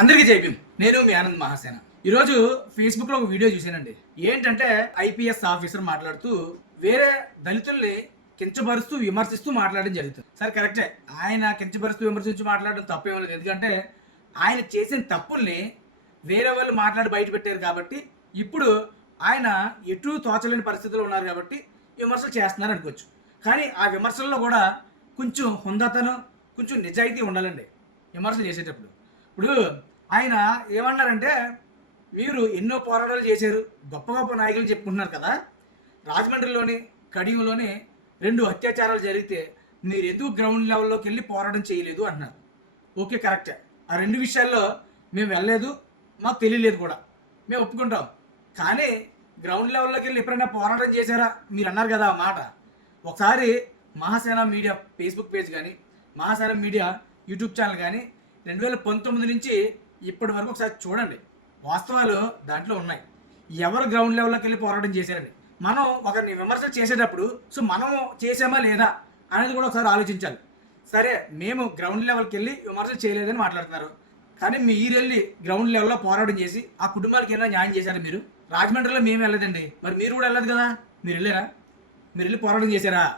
అందరికీ జైభీం నేను మీ ఆనంద్ మహాసేన. ఈరోజు ఫేస్బుక్లో ఒక వీడియో చూశానండి. ఏంటంటే ఐపీఎస్ ఆఫీసర్ మాట్లాడుతూ వేరే దళితుల్ని కించపరుస్తూ విమర్శిస్తూ మాట్లాడడం జరుగుతుంది. సార్ కరెక్టే. ఆయన కించపరుస్తూ విమర్శించి మాట్లాడడం తప్పేమో లేదు. ఎందుకంటే ఆయన చేసిన తప్పుల్ని వేరే వాళ్ళు మాట్లాడి బయట పెట్టారు కాబట్టి ఇప్పుడు ఆయన ఎటు తోచలేని పరిస్థితుల్లో ఉన్నారు కాబట్టి విమర్శలు చేస్తున్నారు అనుకోవచ్చు. కానీ ఆ విమర్శల్లో కూడా కొంచెం హుందాతనం కొంచెం నిజాయితీ ఉండాలండి విమర్శలు చేసేటప్పుడు. ఇప్పుడు ఆయన ఏమన్నారంటే మీరు ఎన్నో పోరాటాలు చేశారు గొప్ప గొప్ప నాయకులు చెప్పుకుంటున్నారు కదా. రాజమండ్రిలోని కడియంలోని రెండు అత్యాచారాలు జరిగితే మీరు ఎందుకు గ్రౌండ్ లెవెల్లోకి వెళ్ళి పోరాటం చేయలేదు అన్నారు ఓకే కరెక్టే. ఆ రెండు విషయాల్లో మేము వెళ్ళలేదు మాకు తెలియలేదు కూడా. మేము ఒప్పుకుంటాం. కానీ గ్రౌండ్ లెవెల్లోకి వెళ్ళి ఎప్పుడైనా పోరాటం చేశారా? మీరు అన్నారు కదా ఆ మాట. ఒకసారి మహాసేన మీడియా ఫేస్బుక్ పేజ్ కానీ మహాసేన మీడియా యూట్యూబ్ ఛానల్ కానీ రెండు వేల పంతొమ్మిది నుంచి ఇప్పటి వరకు ఒకసారి చూడండి. వాస్తవాలు దాంట్లో ఉన్నాయి. ఎవరు గ్రౌండ్ లెవెల్లోకి వెళ్ళి పోరాటం చేశారని మనం ఒకరిని విమర్శలు చేసేటప్పుడు సో మనం చేసామా లేదా? అనేది కూడా ఒకసారి ఆలోచించాలి. సరే మేము గ్రౌండ్ లెవెల్కి వెళ్ళి విమర్శలు చేయలేదని మాట్లాడుతున్నారు. కానీ మీరు వెళ్ళి గ్రౌండ్ లెవెల్లో పోరాటం చేసి ఆ కుటుంబాలకి ఏమైనా న్యాయం చేశారా మీరు? రాజమండ్రిలో మేము వెళ్ళదండి. మరి మీరు కూడా వెళ్ళదు కదా? మీరు వెళ్ళారా? మీరు వెళ్ళి పోరాటం చేశారా?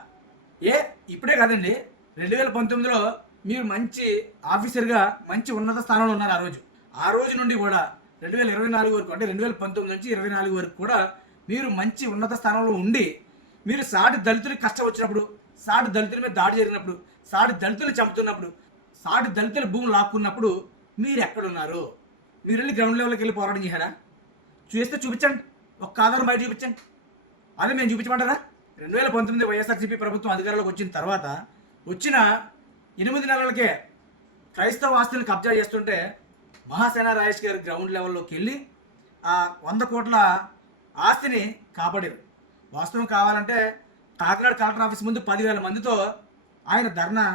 ఏ ఇప్పుడే కాదండి. రెండు వేల పంతొమ్మిదిలో మీరు మంచి ఆఫీసర్గా మంచి ఉన్నత స్థానంలో ఉన్నారు ఆ రోజు. ఆ రోజు నుండి కూడా రెండు వేల ఇరవై నాలుగు వరకు అంటే రెండు వేల పంతొమ్మిది నుంచి ఇరవై నాలుగు వరకు కూడా మీరు మంచి ఉన్నత స్థానంలో ఉండి మీరు సాటి దళితులకు కష్టం వచ్చినప్పుడు సాటి దళితుల మీద దాడి జరిగినప్పుడు సాటి దళితులు చంపుతున్నప్పుడు సాటి దళితుల భూములు లాక్కున్నప్పుడు మీరు ఎక్కడున్నారు? మీరు వెళ్ళి గ్రౌండ్ లెవెల్కి వెళ్ళి పోరాటం చేశారా? చూస్తే చూపించండి. ఒక ఆధారం బయట చూపించండి. అదే మేము చూపించమంటారా? రెండు వేల పంతొమ్మిది వైఎస్ఆర్సీపీ ప్రభుత్వం అధికారంలోకి వచ్చిన తర్వాత వచ్చిన ఎనిమిది నెలలకే క్రైస్తవ ఆస్తులను కబ్జా చేస్తుంటే మహాసేన రాజేష్ గారు గ్రౌండ్ లెవెల్లోకి వెళ్ళి ఆ వంద కోట్ల ఆస్తిని కాపాడారు. వాస్తవం కావాలంటే కాకినాడ కలెక్టర్ ఆఫీస్ ముందు పదివేల మందితో ఆయన ధర్నా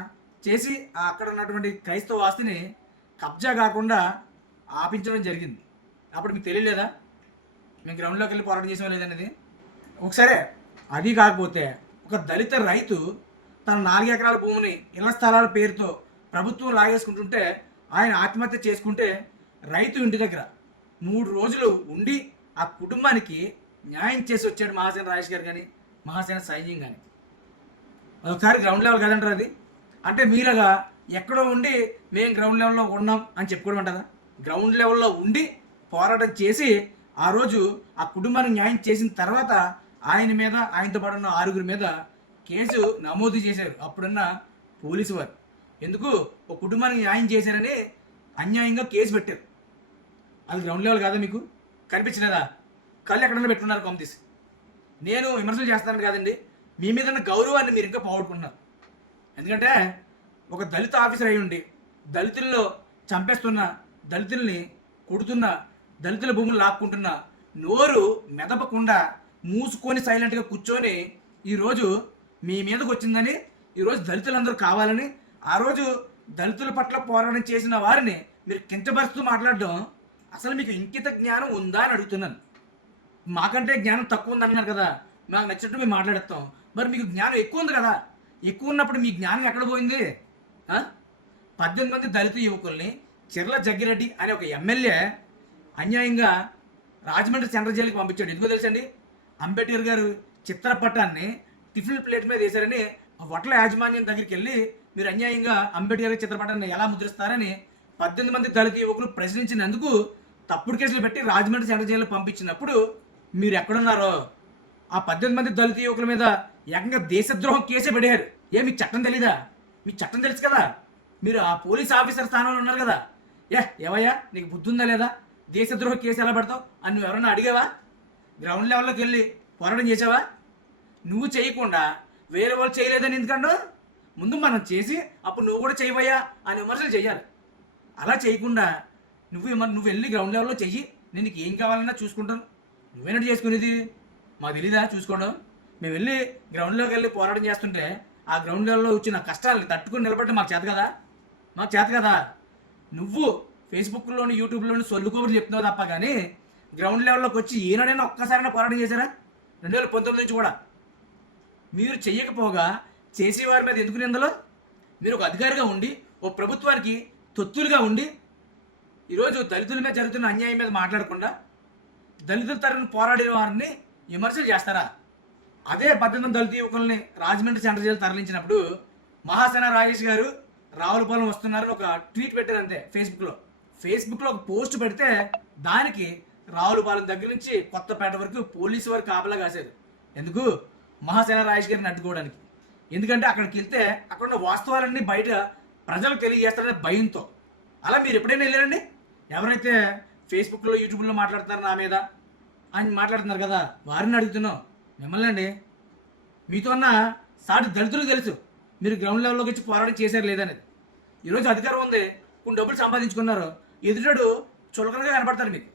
చేసి అక్కడ ఉన్నటువంటి క్రైస్తవ ఆస్తిని కబ్జా కాకుండా ఆపించడం జరిగింది. అప్పుడు మీకు తెలియలేదా? మేము గ్రౌండ్లోకి వెళ్ళి పోరాటం చేసాం లేదనేది ఒకసారి అది కాకపోతే ఒక దళిత రైతు తన నాలుగు ఎకరాల భూమిని ఇళ్ళ స్థలాల పేరుతో ప్రభుత్వం లాగేసుకుంటుంటే ఆయన ఆత్మహత్య చేసుకుంటే రైతు ఇంటి దగ్గర మూడు రోజులు ఉండి ఆ కుటుంబానికి న్యాయం చేసి వచ్చాడు మహాసేన రాజేష్ గారు కానీ మహాసేన సైన్యం కానీ ఒకసారి గ్రౌండ్ లెవెల్ కదంటారు అది? అంటే మీలాగా ఎక్కడో ఉండి మేము గ్రౌండ్ లెవెల్లో ఉన్నాం అని చెప్పుకోవడం అంటారా? గ్రౌండ్ లెవెల్లో ఉండి పోరాటం చేసి ఆ రోజు ఆ కుటుంబానికి న్యాయం చేసిన తర్వాత ఆయన మీద ఆయనతో పాటు ఉన్న ఆరుగురి మీద కేసు నమోదు చేశారు. అప్పుడున్న పోలీసు వారు. ఎందుకు? ఒక కుటుంబానికి న్యాయం చేశారని అన్యాయంగా కేసు పెట్టారు. అది గ్రౌండ్ లెవెల్ కాదా మీకు? కనిపించినదా కళ్ళు ఎక్కడన్నా పెట్టుకున్నారు కొమ్మతీసి నేను విమర్శలు చేస్తాను కాదండి మీ మీద ఉన్న గౌరవాన్ని మీరు ఇంకా పోగొట్టుకున్నారు ఎందుకంటే ఒక దళిత ఆఫీసర్ అయి ఉండి దళితుల్లో చంపేస్తున్న దళితుల్ని కొడుతున్న దళితుల భూములు లాక్కుంటున్న నోరు మెదపకుండా మూసుకొని సైలెంట్గా కూర్చొని ఈరోజు మీ మీదకి వచ్చిందని ఈరోజు దళితులందరూ కావాలని ఆ రోజు దళితుల పట్ల పోరాటం చేసిన వారిని మీరు కించపరుస్తూ మాట్లాడడం అసలు మీకు ఇంకిత జ్ఞానం ఉందా అని అడుగుతున్నాను. మాకంటే జ్ఞానం తక్కువ ఉంది అన్నారు కదా. మాకు నచ్చినట్టు మేము మాట్లాడేస్తాం. మరి మీకు జ్ఞానం ఎక్కువ ఉంది కదా. ఎక్కువ ఉన్నప్పుడు మీ జ్ఞానం ఎక్కడ పోయింది? పద్దెనిమిది మంది దళిత యువకుల్ని చిర్ల జగ్గిరెడ్డి అనే ఒక ఎమ్మెల్యే అన్యాయంగా రాజమండ్రి సెంట్రల్ జైలుకి పంపించాడు. ఎందుకో తెలుసండి? అంబేద్కర్ గారు చిత్రపటాన్ని టిఫిన్ ప్లేట్ మీద వేశారని వట్ల యాజమాన్యం దగ్గరికి వెళ్ళి మీరు అన్యాయంగా అంబేద్కర్ చిత్రపటాన్ని ఎలా ముద్రిస్తారని పద్దెనిమిది మంది దళిత యువకులు ప్రశ్నించినందుకు తప్పుడు కేసులు పెట్టి రాజమండ్రి సెంట్రల్ జైలు పంపించినప్పుడు మీరు ఎక్కడున్నారో? ఆ పద్దెనిమిది మంది దళిత యువకుల మీద ఏకంగా దేశద్రోహం కేసే పడారు ఏ మీకు చట్టం తెలీదా? మీకు చట్టం తెలుసు కదా? మీరు ఆ పోలీస్ ఆఫీసర్ స్థానంలో ఉన్నారు కదా. ఏ ఏవయ్యా నీకు బుద్ధి ఉందా లేదా? దేశద్రోహ కేసు ఎలా పడతావు? అని నువ్వు ఎవరన్నా అడిగావా? గ్రౌండ్ లెవెల్లోకి వెళ్ళి పోరాటం చేసావా? నువ్వు చేయకుండా వేరే వాళ్ళు చేయలేదని ఎందుకండు? ముందు మనం చేసి అప్పుడు నువ్వు కూడా చేయబోయా అని విమర్శలు చేయాలి. అలా చేయకుండా నువ్వు మరి నువ్వు వెళ్ళి గ్రౌండ్ లెవెల్లో చెయ్యి. నేను నీకు ఏం కావాలన్నా చూసుకుంటాను. నువ్వేనట్టు చేసుకునేది. మాకు తెలీదా? చూసుకోవడం. మేము వెళ్ళి గ్రౌండ్లోకి వెళ్ళి పోరాటం చేస్తుంటే ఆ గ్రౌండ్ లెవెల్లో వచ్చిన కష్టాలు తట్టుకుని నిలబడటం మాకు చేత కదా? మాకు చేత కదా? నువ్వు ఫేస్బుక్లోని యూట్యూబ్లోని సొల్లు కబుర్లు చెప్తున్నావు తప్ప కానీ గ్రౌండ్ లెవెల్లోకి వచ్చి ఈనాడైనా ఒక్కసారైనా పోరాటం చేశారా? రెండు వేల పంతొమ్మిది నుంచి కూడా. మీరు చెయ్యకపోగా చేసేవారి మీద ఎందుకు నిందలు? మీరు ఒక అధికారిగా ఉండి ఓ ప్రభుత్వానికి తొత్తులుగా ఉండి ఈరోజు దళితుల మీద జరుగుతున్న అన్యాయం మీద మాట్లాడకుండా దళితుల తరఫున పోరాడిన వారిని విమర్శలు చేస్తారా? అదే భద్రతం దళిత యువకుల్ని రాజమండ్రి సెంటర్ జైలు తరలించినప్పుడు మహాసేన రాజేష్ గారు రావులపాలెం వస్తున్నారని ఒక ట్వీట్ పెట్టారు అంతే ఫేస్బుక్లో ఫేస్బుక్లో ఒక పోస్ట్ పెడితే దానికి రావులపాలెం దగ్గర నుంచి కొత్తపేట వరకు పోలీసు వారు కాపలా కాశారు. ఎందుకు? మహాసేన రాజేష్ గారిని అడ్డుకోవడానికి. ఎందుకంటే అక్కడికి వెళ్తే అక్కడ ఉన్న వాస్తవాలన్నీ బయట ప్రజలకు తెలియజేస్తారనే భయంతో. అలా మీరు ఎప్పుడైనా వెళ్ళారండి? ఎవరైతే ఫేస్బుక్లో యూట్యూబ్లో మాట్లాడుతున్నారు నా మీద అని మాట్లాడుతున్నారు కదా వారిని అడుగుతున్నాం. మిమ్మల్ని అండి మీతో ఉన్న సాటి దళితులకు తెలుసు మీరు గ్రౌండ్ లెవెల్లోకి వచ్చి పోరాటం చేశారు లేదనేది. ఈరోజు అధికారం ఉంది కొన్ని డబ్బులు సంపాదించుకున్నారు ఎదుటాడు చులకనగా కనపడతారు మీకు.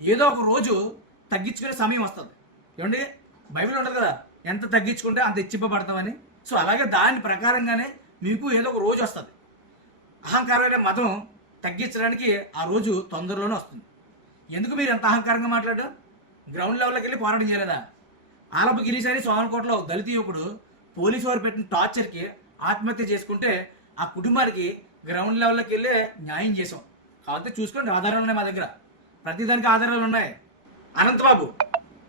ఏదో ఒక రోజు తగ్గించుకునే సమయం వస్తుంది. ఏమండి? బైబిల్ ఉండదు కదా ఎంత తగ్గించుకుంటే అంత ఇచ్చిపబడతామని సో అలాగే దాని ప్రకారంగానే మీకు ఏదో ఒక రోజు వస్తుంది. అహంకారమైన మతం తగ్గించడానికి ఆ రోజు తొందరలోనే వస్తుంది. ఎందుకు మీరు ఎంత అహంకారంగా మాట్లాడారు? గ్రౌండ్ లెవెల్లోకి వెళ్ళి పోరాటం చేయలేదా? ఆలపు గిరీశారి సోమనకోటలో ఒక దళిత యువకుడు పోలీసు వారు పెట్టిన టార్చర్కి ఆత్మహత్య చేసుకుంటే ఆ కుటుంబానికి గ్రౌండ్ లెవెల్కి వెళ్ళి న్యాయం చేసాం కాకపోతే చూసుకోండి ఆధారాలు ఉన్నాయి మా దగ్గర. ప్రతిదానికి ఆధారాలు ఉన్నాయి. అనంతబాబు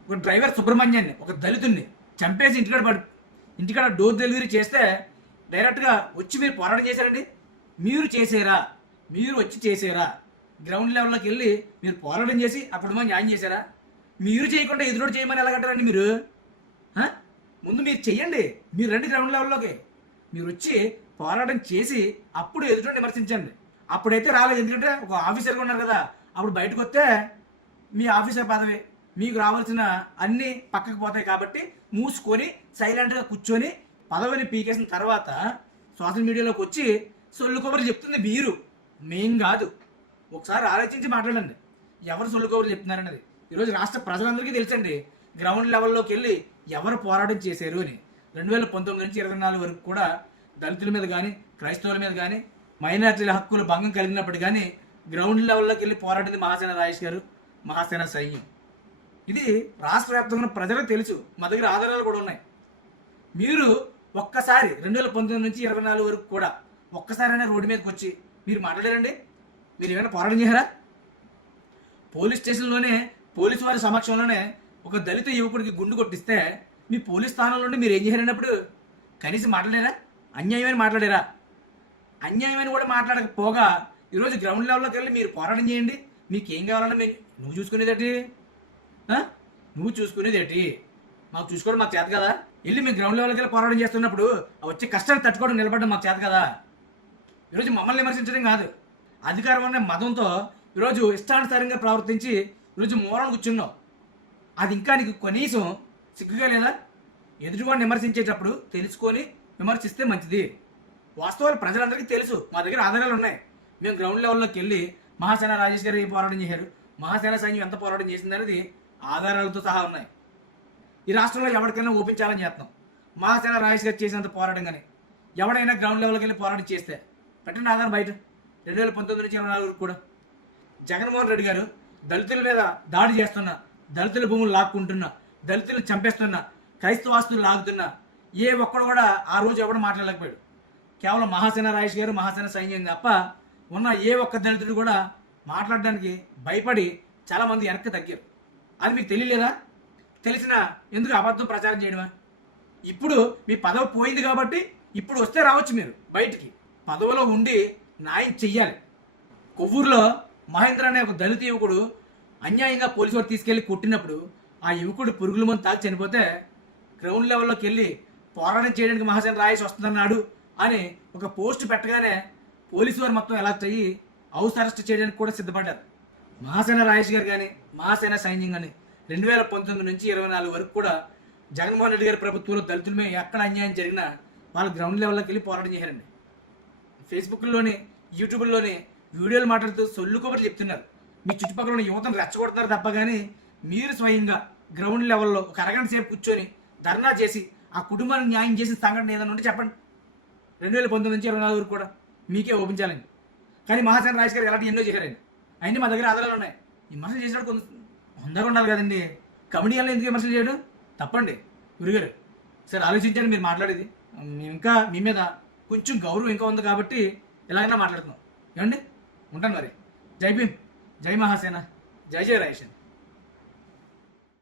ఒక డ్రైవర్ సుబ్రహ్మణ్యాన్ని ఒక దళితుడిని చంపేసి ఇంటికాడ పడి ఇంటికాడ డోర్ డెలివరీ చేస్తే డైరెక్ట్గా వచ్చి మీరు పోరాటం చేశారండి? మీరు చేసారా మీరు వచ్చి చేసారా? గ్రౌండ్ లెవెల్లోకి వెళ్ళి మీరు పోరాటం చేసి అప్పుడు న్యాయం చేశారా? మీరు చేయకుండా ఎదురోడు చేయమని ఎలాగంటారండి మీరు? ముందు మీరు చెయ్యండి. మీరు రండి గ్రౌండ్ లెవెల్లోకి. మీరు వచ్చి పోరాటం చేసి అప్పుడు ఎదుటి విమర్శించండి. అప్పుడైతే రాలేదు. ఎందుకంటే ఒక ఆఫీసర్గా ఉన్నారు కదా. అప్పుడు బయటకు వస్తే మీ ఆఫీసర్ పదవి మీకు రావాల్సిన అన్నీ పక్కకు పోతాయి కాబట్టి మూసుకొని సైలెంట్గా కూర్చొని పదవిని పీకేసిన తర్వాత సోషల్ మీడియాలోకి వచ్చి సొల్లు కొబ్బరి చెప్తుంది మీరు మేం కాదు. ఒకసారి ఆలోచించి మాట్లాడండి. ఎవరు సొల్లు కొబ్బరి చెప్తున్నారన్నది. ఈరోజు రాష్ట్ర ప్రజలందరికీ తెలుసండి గ్రౌండ్ లెవెల్లోకి వెళ్ళి ఎవరు పోరాటం చేశారు అని. రెండు వేల పంతొమ్మిది నుంచి ఇరవై నాలుగు వరకు కూడా దళితుల మీద కానీ క్రైస్తవుల మీద కానీ మైనార్టీల హక్కులు భంగం కలిగినప్పుడు కానీ గ్రౌండ్ లెవెల్లోకి వెళ్ళి పోరాడింది మహాసేన రాజేష్ గారు మహాసేన సైన్యం. ఇది రాష్ట్ర వ్యాప్తంగా ఉన్న ప్రజలకు తెలుసు. మా దగ్గర ఆధారాలు కూడా ఉన్నాయి. మీరు ఒక్కసారి రెండు వేల పంతొమ్మిది నుంచి ఇరవై నాలుగు వరకు కూడా ఒక్కసారైనా రోడ్డు మీదకి వచ్చి మీరు మాట్లాడారండి? మీరు ఏమైనా పోరాటం చేశారా? పోలీస్ స్టేషన్లోనే పోలీసు వారి సమక్షంలోనే ఒక దళిత యువకుడికి గుండు కొట్టిస్తే మీ పోలీస్ స్థానంలో మీరు ఏం చేశారన్నప్పుడు కనీసం మాట్లాడారా అన్యాయమని మాట్లాడారా అన్యాయమని కూడా మాట్లాడకపోగా ఈరోజు గ్రౌండ్ లెవెల్లోకి వెళ్ళి మీరు పోరాటం చేయండి. మీకు ఏం కావాలన్నా మీకు నువ్వు చూసుకునేదేటి నువ్వు చూసుకునేదేటి మాకు చూసుకోవడం మాకు చేత కదా? వెళ్ళి మేము గ్రౌండ్ లెవెల్కి వెళ్ళి పోరాటం చేస్తున్నప్పుడు ఆ వచ్చే కష్టాలు తట్టుకోవడం నిలబడడం మాకు చేత కదా? ఈరోజు మమ్మల్ని విమర్శించడం కాదు. అధికారం అనే మతంతో ఈరోజు ఇష్టానుసారంగా ప్రవర్తించి ఈరోజు మూలం కూర్చున్నావు అది ఇంకా నీకు కనీసం సిగ్గుగా లేదా? ఎదుటివాడిని విమర్శించేటప్పుడు తెలుసుకొని విమర్శిస్తే మంచిది. వాస్తవాలు ప్రజలందరికీ తెలుసు. మా దగ్గర ఆధారాలు ఉన్నాయి. మేము గ్రౌండ్ లెవెల్లోకి వెళ్ళి మహాసేన రాజేష్ గారు ఏ పోరాటం చేశారు? మహాసేన సైన్యం ఎంత పోరాటం చేసింది అనేది ఆధారాలతో సహా ఉన్నాయి. ఈ రాష్ట్రంలో ఎవరికైనా ఓపించాలని చేస్తున్నాం. మహాసేన రాజేష్ గారు చేసినంత పోరాటం కానీ ఎవడైనా గ్రౌండ్ లెవెల్కి వెళ్ళి పోరాటం చేస్తే పెట్టండి ఆధారం బయట. రెండు వేల పంతొమ్మిది నుంచి ఇరవై నాలుగు వరకు కూడా. జగన్మోహన్ రెడ్డి గారు దళితుల మీద దాడి చేస్తున్నా దళితుల భూములు లాక్కుంటున్నా దళితులు చంపేస్తున్నా క్రైస్తవాస్తులు లాగుతున్నా ఏ ఒక్కడు కూడా ఆ రోజు ఎవడు మాట్లాడలేకపోయాడు. కేవలం మహాసేన రాజేష్ గారు మహాసేన సైన్యం తప్ప ఉన్న ఏ ఒక్క దళితుడు కూడా మాట్లాడడానికి భయపడి చాలామంది వెనక్కి తగ్గారు. అది మీకు తెలియలేదా? తెలిసిన ఎందుకు అబద్ధం ప్రచారం చేయడమా? ఇప్పుడు మీ పదవి పోయింది కాబట్టి ఇప్పుడు వస్తే రావచ్చు మీరు బయటికి. పదవిలో ఉండి న్యాయం చెయ్యాలి. కొవ్వూరులో మహేంద్ర అనే ఒక దళిత యువకుడు అన్యాయంగా పోలీసు వారు తీసుకెళ్ళి కొట్టినప్పుడు ఆ యువకుడు పురుగుల మందు తాగి చనిపోతే గ్రౌండ్ లెవెల్లోకి వెళ్ళి పోరాటం చేయడానికి మహాసేన రాయేసి వస్తుందన్నాడు అని ఒక పోస్ట్ పెట్టగానే పోలీసు వారు మొత్తం ఎలా చెయ్యి హౌస్ అరెస్ట్ చేయడానికి కూడా సిద్ధపడ్డారు. మహాసేన రాయేష్ గారు కానీ మహాసేన సైన్యం కానీ రెండు వేల పంతొమ్మిది నుంచి ఇరవై నాలుగు వరకు కూడా జగన్మోహన్ రెడ్డి గారి ప్రభుత్వంలో దళితులమే ఎక్కడ అన్యాయం జరిగినా వాళ్ళు గ్రౌండ్ లెవెల్లోకి వెళ్ళి పోరాటం చేశారండి. ఫేస్బుక్లోని యూట్యూబ్లోని వీడియోలు మాట్లాడుతూ సొల్లు కొబ్బరి చెప్తున్నారు. మీ చుట్టుపక్కల ఉన్న యువతను రెచ్చగొడతారు తప్ప కానీ మీరు స్వయంగా గ్రౌండ్ లెవెల్లో ఒక అరగంట సేపు కూర్చొని ధర్నా చేసి ఆ కుటుంబానికి న్యాయం చేసిన సంఘటన ఏదైనా ఉంటే చెప్పండి. రెండు వేల పంతొమ్మిది నుంచి ఇరవై నాలుగు వరకు కూడా మీకే ఓపించాలని కానీ మహాసేన రాజేష్ గారు ఎలాంటి ఎన్నో చేశారండి. అయినా మా దగ్గర ఆధారాలు ఉన్నాయి. విమర్శలు చేసినప్పుడు కొంత హుందాగా ఉండాలి కదండి. కమిడియన్లో ఎందుకు విమర్శలు చేయడం? తప్పండి. గురుగారు సరే ఆలోచించండి మీరు మాట్లాడేది. మేము ఇంకా మీ మీద కొంచెం గౌరవం ఇంకా ఉంది కాబట్టి ఎలాగైనా మాట్లాడుతున్నాం ఏమండి? ఉంటాను మరి. జై భీమ్. జై మహాసేన. జై జయ రాయషన్